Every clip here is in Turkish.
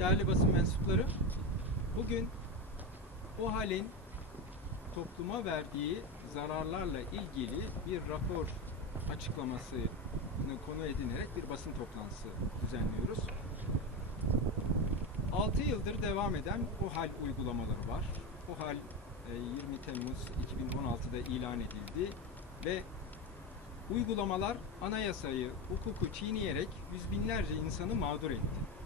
değerli basın mensupları, bugün o halin topluma verdiği zararlarla ilgili bir rapor açıklamasını konu edinerek bir basın toplantısı düzenliyoruz. 6 yıldır devam eden o hal uygulamaları var. O hal e, 20 Temmuz 2016'da ilan edildi ve uygulamalar anayasayı, hukuku çiğneyerek yüz binlerce insanı mağdur etti.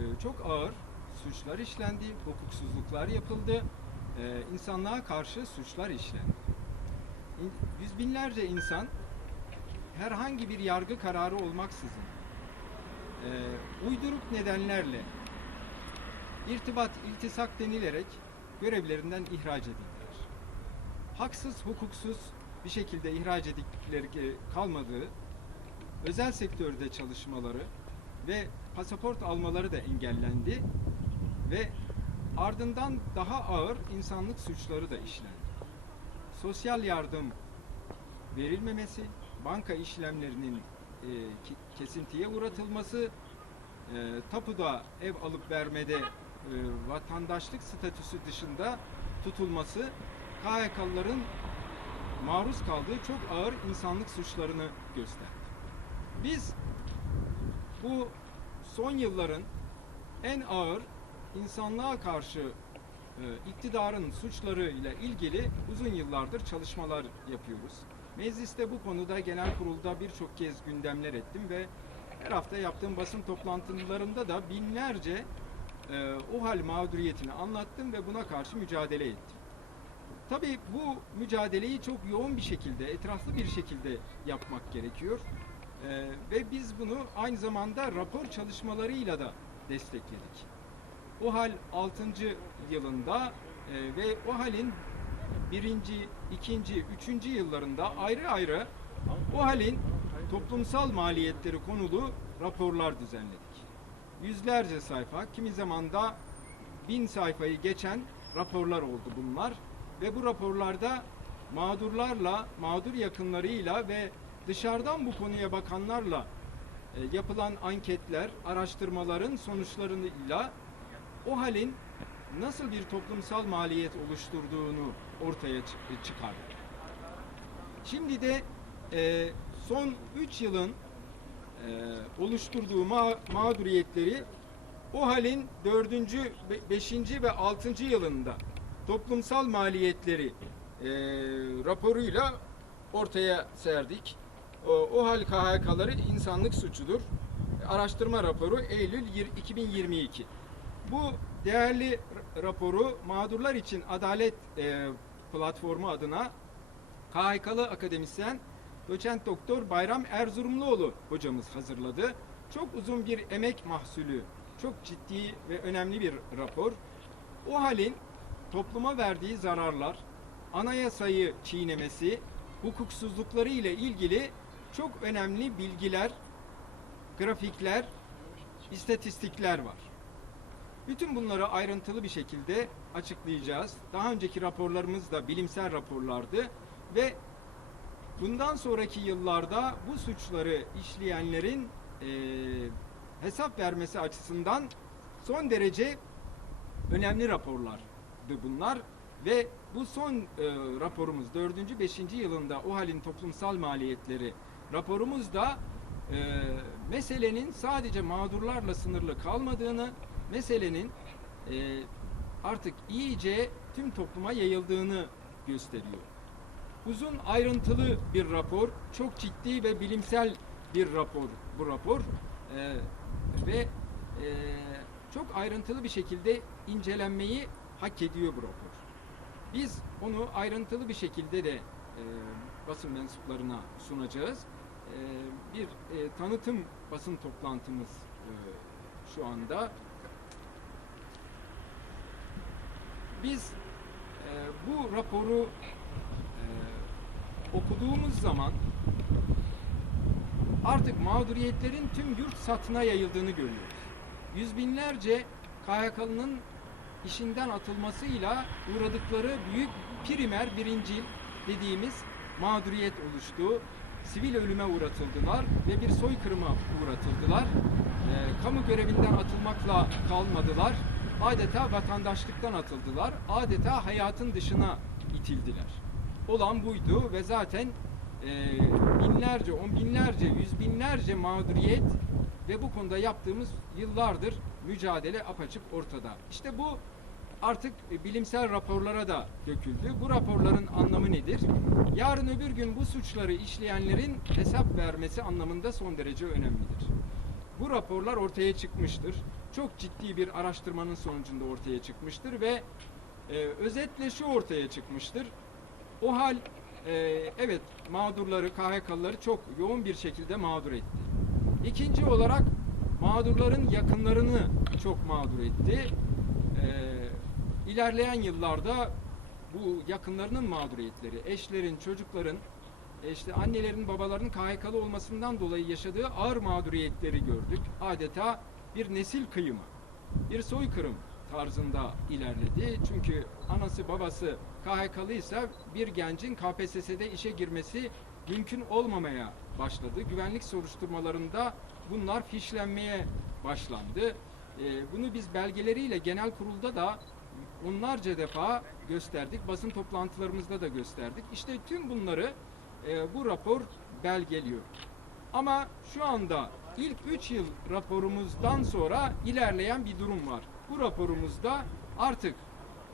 Ee, çok ağır suçlar işlendi, hukuksuzluklar yapıldı, ee, insanlığa karşı suçlar işlendi. Yüz binlerce insan herhangi bir yargı kararı olmaksızın ee, uyduruk nedenlerle irtibat, iltisak denilerek görevlerinden ihraç edildiler. Haksız, hukuksuz bir şekilde ihraç edildikleri kalmadığı özel sektörde çalışmaları ve pasaport almaları da engellendi ve ardından daha ağır insanlık suçları da işlendi. Sosyal yardım verilmemesi, banka işlemlerinin e, kesintiye uğratılması, e, tapuda ev alıp vermede e, vatandaşlık statüsü dışında tutulması KHK'lıların maruz kaldığı çok ağır insanlık suçlarını gösterdi. Biz bu son yılların en ağır insanlığa karşı e, iktidarın suçlarıyla ilgili uzun yıllardır çalışmalar yapıyoruz. Mecliste bu konuda genel kurulda birçok kez gündemler ettim ve her hafta yaptığım basın toplantılarında da binlerce e, o hal mağduriyetini anlattım ve buna karşı mücadele ettim. Tabii bu mücadeleyi çok yoğun bir şekilde, etraflı bir şekilde yapmak gerekiyor. Ee, ve biz bunu aynı zamanda rapor çalışmalarıyla da destekledik. O hal 6. yılında e, ve o halin birinci, ikinci, üçüncü yıllarında ayrı ayrı o halin toplumsal maliyetleri konulu raporlar düzenledik. Yüzlerce sayfa, kimi zaman da bin sayfayı geçen raporlar oldu bunlar ve bu raporlarda mağdurlarla, mağdur yakınlarıyla ve dışarıdan bu konuya bakanlarla e, yapılan anketler, araştırmaların sonuçlarıyla o halin nasıl bir toplumsal maliyet oluşturduğunu ortaya çı- çıkardık. Şimdi de e, son 3 yılın e, oluşturduğu ma- mağduriyetleri o halin 4. 5. ve 6. yılında toplumsal maliyetleri e, raporuyla ortaya serdik. O, hal KHK'ları insanlık suçudur. Araştırma raporu Eylül yir- 2022. Bu değerli raporu mağdurlar için adalet e, platformu adına KHK'lı akademisyen doçent doktor Bayram Erzurumluoğlu hocamız hazırladı. Çok uzun bir emek mahsulü, çok ciddi ve önemli bir rapor. O halin topluma verdiği zararlar, anayasayı çiğnemesi, hukuksuzlukları ile ilgili çok önemli bilgiler, grafikler, istatistikler var. Bütün bunları ayrıntılı bir şekilde açıklayacağız. Daha önceki raporlarımız da bilimsel raporlardı ve bundan sonraki yıllarda bu suçları işleyenlerin eee, hesap vermesi açısından son derece önemli raporlardı bunlar ve bu son e, raporumuz 4. 5. yılında o halin toplumsal maliyetleri raporumuz da e, meselenin sadece mağdurlarla sınırlı kalmadığını, meselenin e, artık iyice tüm topluma yayıldığını gösteriyor. Uzun ayrıntılı bir rapor, çok ciddi ve bilimsel bir rapor bu rapor E, ve e, çok ayrıntılı bir şekilde incelenmeyi hak ediyor bu rapor. Biz onu ayrıntılı bir şekilde de e, basın mensuplarına sunacağız. E, bir e, tanıtım basın toplantımız e, şu anda. Biz e, bu raporu okuduğumuz zaman artık mağduriyetlerin tüm yurt satına yayıldığını görüyoruz. Yüz binlerce KHK'lının işinden atılmasıyla uğradıkları büyük primer birincil dediğimiz mağduriyet oluştu. Sivil ölüme uğratıldılar ve bir soykırıma uğratıldılar. e, kamu görevinden atılmakla kalmadılar. Adeta vatandaşlıktan atıldılar. Adeta hayatın dışına itildiler. Olan buydu ve zaten e, binlerce, on binlerce, yüz binlerce mağduriyet ve bu konuda yaptığımız yıllardır mücadele apaçık ortada. İşte bu artık e, bilimsel raporlara da döküldü. Bu raporların nedir? Yarın öbür gün bu suçları işleyenlerin hesap vermesi anlamında son derece önemlidir. Bu raporlar ortaya çıkmıştır. Çok ciddi bir araştırmanın sonucunda ortaya çıkmıştır ve e, özetle şu ortaya çıkmıştır. O hal e, evet mağdurları, KHK'lıları çok yoğun bir şekilde mağdur etti. İkinci olarak mağdurların yakınlarını çok mağdur etti. Ee, ilerleyen yıllarda bu yakınlarının mağduriyetleri, eşlerin, çocukların, işte annelerin, babaların KHK'lı olmasından dolayı yaşadığı ağır mağduriyetleri gördük. Adeta bir nesil kıyımı, bir soykırım tarzında ilerledi. Çünkü anası babası KHK'lıysa bir gencin KPSS'de işe girmesi mümkün olmamaya başladı. Güvenlik soruşturmalarında bunlar fişlenmeye başlandı. Ee, bunu biz belgeleriyle genel kurulda da onlarca defa gösterdik. Basın toplantılarımızda da gösterdik. İşte tüm bunları e, bu rapor belgeliyor. Ama şu anda ilk 3 yıl raporumuzdan sonra ilerleyen bir durum var. Bu raporumuzda artık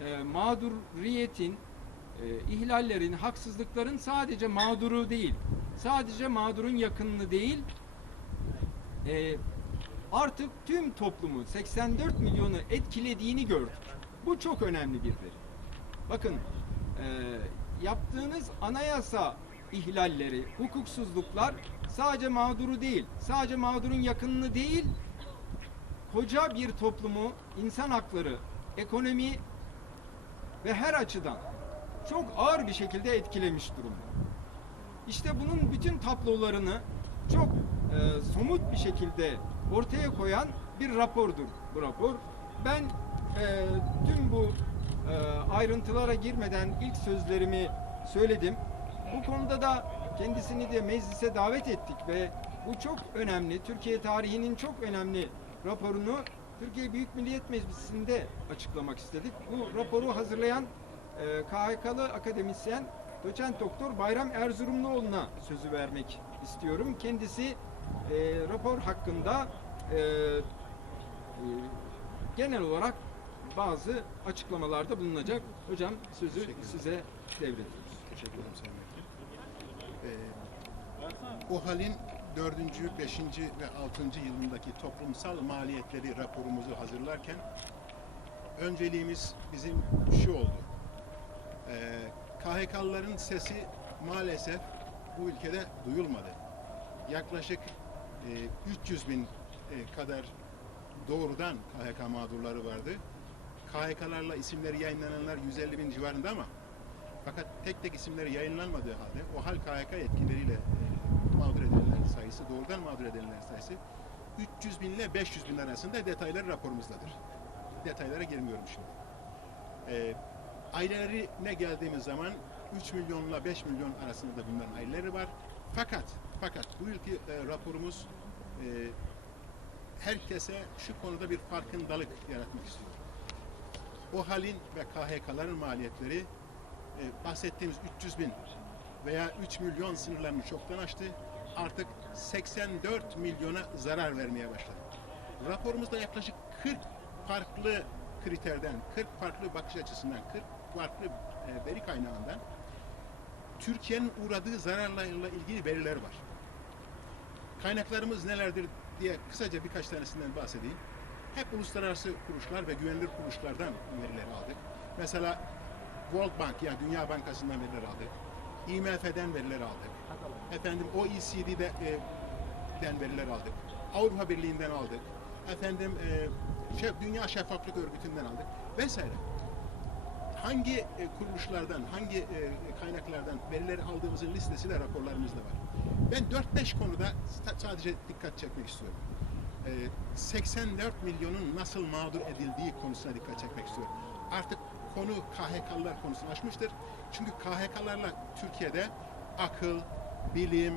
e, mağduriyetin, e, ihlallerin, haksızlıkların sadece mağduru değil, sadece mağdurun yakınını değil, e, artık tüm toplumu 84 milyonu etkilediğini gördük. Bu çok önemli bir veri. Bakın e, yaptığınız anayasa ihlalleri, hukuksuzluklar sadece mağduru değil, sadece mağdurun yakınını değil, koca bir toplumu, insan hakları, ekonomi ve her açıdan çok ağır bir şekilde etkilemiş durumda. İşte bunun bütün tablolarını çok e, somut bir şekilde ortaya koyan bir rapordur bu rapor. Ben e, tüm bu e, ayrıntılara girmeden ilk sözlerimi söyledim. Bu konuda da kendisini de meclise davet ettik ve bu çok önemli, Türkiye tarihinin çok önemli raporunu Türkiye Büyük Millet Meclisi'nde açıklamak istedik. Bu raporu hazırlayan e, KHK'lı akademisyen Doçent Doktor Bayram Erzurumluoğlu'na sözü vermek istiyorum. Kendisi e, rapor hakkında e, e, genel olarak bazı açıklamalarda bulunacak. Hocam sözü size devrediyoruz. Teşekkür ederim Sayın. Ee, o halin 4. 5. ve 6. yılındaki toplumsal maliyetleri raporumuzu hazırlarken önceliğimiz bizim şu oldu. Ee, KHK'lıların sesi maalesef bu ülkede duyulmadı. Yaklaşık e, 300 bin e, kadar doğrudan KHK mağdurları vardı. KHK'larla isimleri yayınlananlar 150 bin civarında ama fakat tek tek isimleri yayınlanmadığı halde o hal KHK yetkilileriyle e, mağdur edilenlerin sayısı, doğrudan mağdur edilenlerin sayısı 300 bin ile 500 bin arasında detayları raporumuzdadır. Detaylara girmiyorum şimdi. E, ailelerine geldiğimiz zaman 3 milyonla 5 milyon arasında da bunların aileleri var. Fakat fakat bu yılki e, raporumuz e, herkese şu konuda bir farkındalık yaratmak istiyor. O halin ve KHK'ların maliyetleri e, bahsettiğimiz 300 bin veya 3 milyon sınırlarını çoktan aştı. Artık 84 milyona zarar vermeye başladı. Raporumuzda yaklaşık 40 farklı kriterden, 40 farklı bakış açısından, 40 farklı e, veri kaynağından Türkiye'nin uğradığı zararla ilgili veriler var. Kaynaklarımız nelerdir diye kısaca birkaç tanesinden bahsedeyim. Hep uluslararası kuruluşlar ve güvenilir kuruluşlardan veriler aldık. Mesela World Bank yani Dünya Bankası'ndan veriler aldık. IMF'den veriler aldık. Efendim OECD'den e, den veriler aldık. Avrupa Birliği'nden aldık. Efendim e, Şef, Dünya Şeffaflık Örgütü'nden aldık vesaire. Hangi e, kuruluşlardan, hangi e, kaynaklardan verileri aldığımızın listesi de raporlarımızda var. Ben 4-5 konuda sa- sadece dikkat çekmek istiyorum. E, 84 milyonun nasıl mağdur edildiği konusuna dikkat çekmek istiyorum. Artık konu KHK'lılar konusunu aşmıştır. Çünkü KHK'larla Türkiye'de akıl, bilim,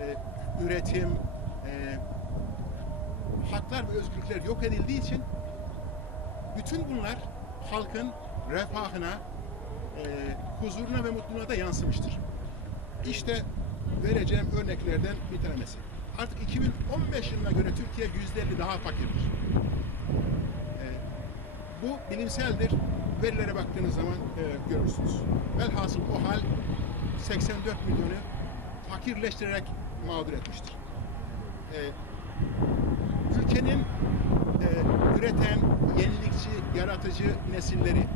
e, üretim, e, haklar ve özgürlükler yok edildiği için bütün bunlar halkın refahına, e, huzuruna ve mutluluğuna da yansımıştır. İşte vereceğim örneklerden bir tanesi. Artık 2015 yılına göre Türkiye %50 daha fakirdir. E, bu bilimseldir. Verilere baktığınız zaman e, görürsünüz. Velhasıl o hal 84 milyonu fakirleştirerek mağdur etmiştir. E, ülkenin e, üreten, yenilikçi, yaratıcı nesilleri,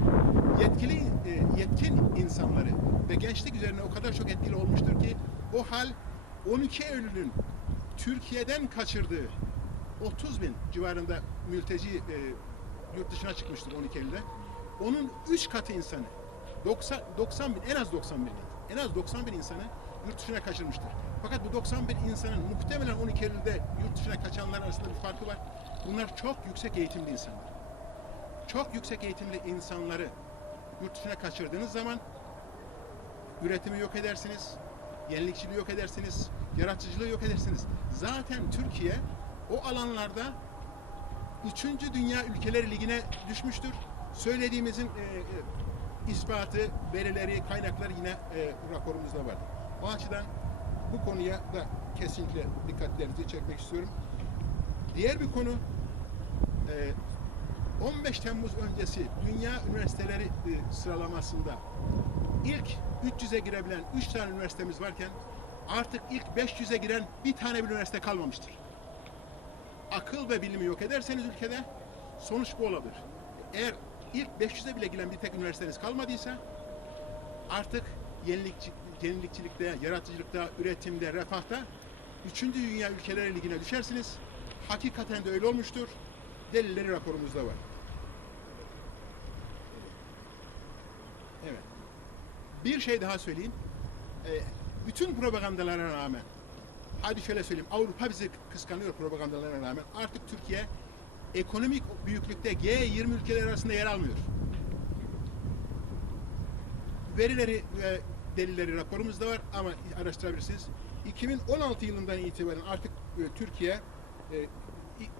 yetkili, e, yetkin insanları ve gençlik üzerine o kadar çok etkili olmuştur ki o hal 12 Eylül'ün Türkiye'den kaçırdığı 30 bin civarında mülteci e, yurt dışına çıkmıştır 12 Eylül'de. Onun 3 katı insanı 90, 90 bin, en az 90 bin, en az 90 bin insanı yurt dışına kaçırmıştır. Fakat bu 90 bin insanın muhtemelen 12 Eylül'de yurt dışına kaçanlar arasında bir farkı var. Bunlar çok yüksek eğitimli insanlar. Çok yüksek eğitimli insanları yurt dışına kaçırdığınız zaman üretimi yok edersiniz, yenilikçiliği yok edersiniz, yaratıcılığı yok edersiniz. Zaten Türkiye o alanlarda 3. Dünya Ülkeleri Ligi'ne düşmüştür. Söylediğimizin e, e, ispatı, verileri, kaynakları yine e, raporumuzda var. O açıdan bu konuya da kesinlikle dikkatlerinizi çekmek istiyorum. Diğer bir konu e, 15 Temmuz öncesi Dünya Üniversiteleri e, sıralamasında ilk 300'e girebilen 3 tane üniversitemiz varken artık ilk 500'e giren bir tane bir üniversite kalmamıştır. Akıl ve bilimi yok ederseniz ülkede sonuç bu olabilir. Eğer ilk 500'e bile giren bir tek üniversiteniz kalmadıysa artık yenilikçi, yenilikçilikte, yaratıcılıkta, üretimde, refahta 3. Dünya Ülkeleri Ligi'ne düşersiniz. Hakikaten de öyle olmuştur. Delilleri raporumuzda var. Bir şey daha söyleyeyim. Ee, bütün propagandalara rağmen, hadi şöyle söyleyeyim, Avrupa bizi kıskanıyor propagandalara rağmen artık Türkiye ekonomik büyüklükte G20 ülkeler arasında yer almıyor. Verileri ve delilleri raporumuzda var ama araştırabilirsiniz. 2016 yılından itibaren artık e, Türkiye e, i-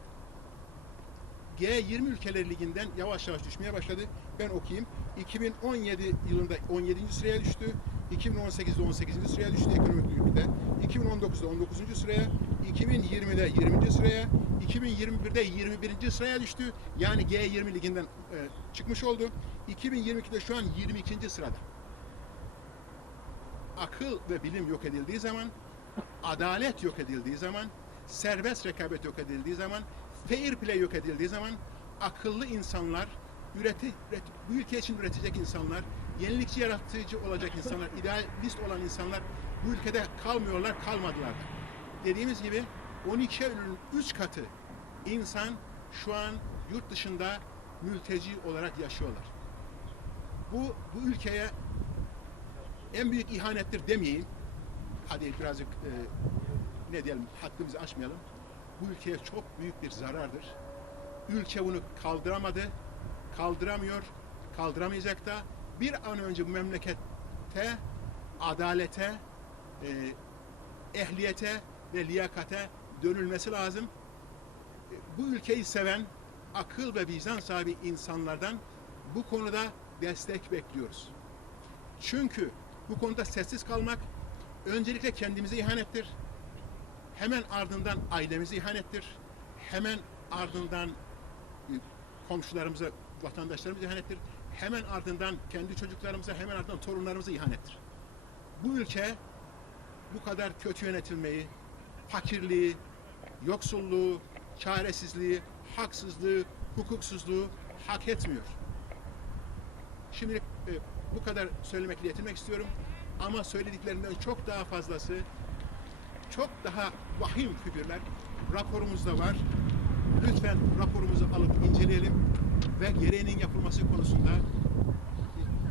G20 ülkeler liginden yavaş yavaş düşmeye başladı. Ben okuyayım. 2017 yılında 17. sıraya düştü. 2018'de 18. sıraya düştü ekonomik büyüklükte. 2019'da 19. sıraya, 2020'de 20. sıraya, 2021'de 21. sıraya düştü. Yani G20 liginden e, çıkmış oldu. 2022'de şu an 22. sırada. Akıl ve bilim yok edildiği zaman, adalet yok edildiği zaman, serbest rekabet yok edildiği zaman, fair play yok edildiği zaman akıllı insanlar, üreti, üret, bu ülke için üretecek insanlar, yenilikçi yaratıcı olacak insanlar, idealist olan insanlar bu ülkede kalmıyorlar, kalmadılar. Dediğimiz gibi 12 Eylül'ün 3 katı insan şu an yurt dışında mülteci olarak yaşıyorlar. Bu, bu ülkeye en büyük ihanettir demeyeyim. Hadi birazcık e, ne diyelim haddimizi aşmayalım. Bu ülkeye çok büyük bir zarardır. Ülke bunu kaldıramadı, kaldıramıyor, kaldıramayacak da bir an önce bu memlekette adalete, e, ehliyete ve liyakate dönülmesi lazım. E, Bu ülkeyi seven, akıl ve vicdan sahibi insanlardan bu konuda destek bekliyoruz. Çünkü bu konuda sessiz kalmak öncelikle kendimize ihanettir. Hemen ardından ailemize ihanettir. Hemen ardından e, komşularımıza, vatandaşlarımıza ihanettir. Hemen ardından kendi çocuklarımıza, hemen ardından torunlarımıza ihanettir. Bu ülke bu kadar kötü yönetilmeyi, fakirliği, yoksulluğu, çaresizliği, haksızlığı, hukuksuzluğu hak etmiyor. Şimdilik e, bu kadar söylemekle yetinmek istiyorum. Ama söylediklerimden çok daha fazlası, çok daha vahim figürler raporumuzda var. Lütfen raporumuzu alıp inceleyelim ve gereğinin yapılması konusunda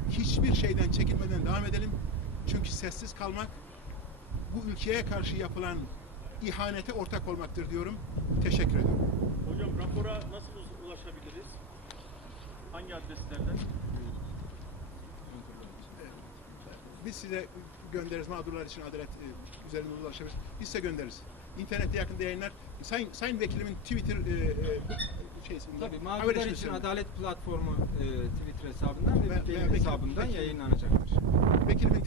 hiçbir şeyden çekinmeden devam edelim. Çünkü sessiz kalmak bu ülkeye karşı yapılan ihanete ortak olmaktır diyorum. Teşekkür ediyorum. Hocam rapora nasıl ulaşabiliriz? Hangi adreslerden? Biz size göndeririz mağdurlar için adalet e, üzerinden ulaşabiliriz. Biz size göndeririz. İnternette yakında yayınlar. Sayın, Sayın Vekilimin Twitter e, e, şeysinde Tabii Mağdurlar için işlemesi- Adalet Platformu e, Twitter hesabından ve Ve- ve- hesabından Vekil- yayınlanacaktır. Vekilimin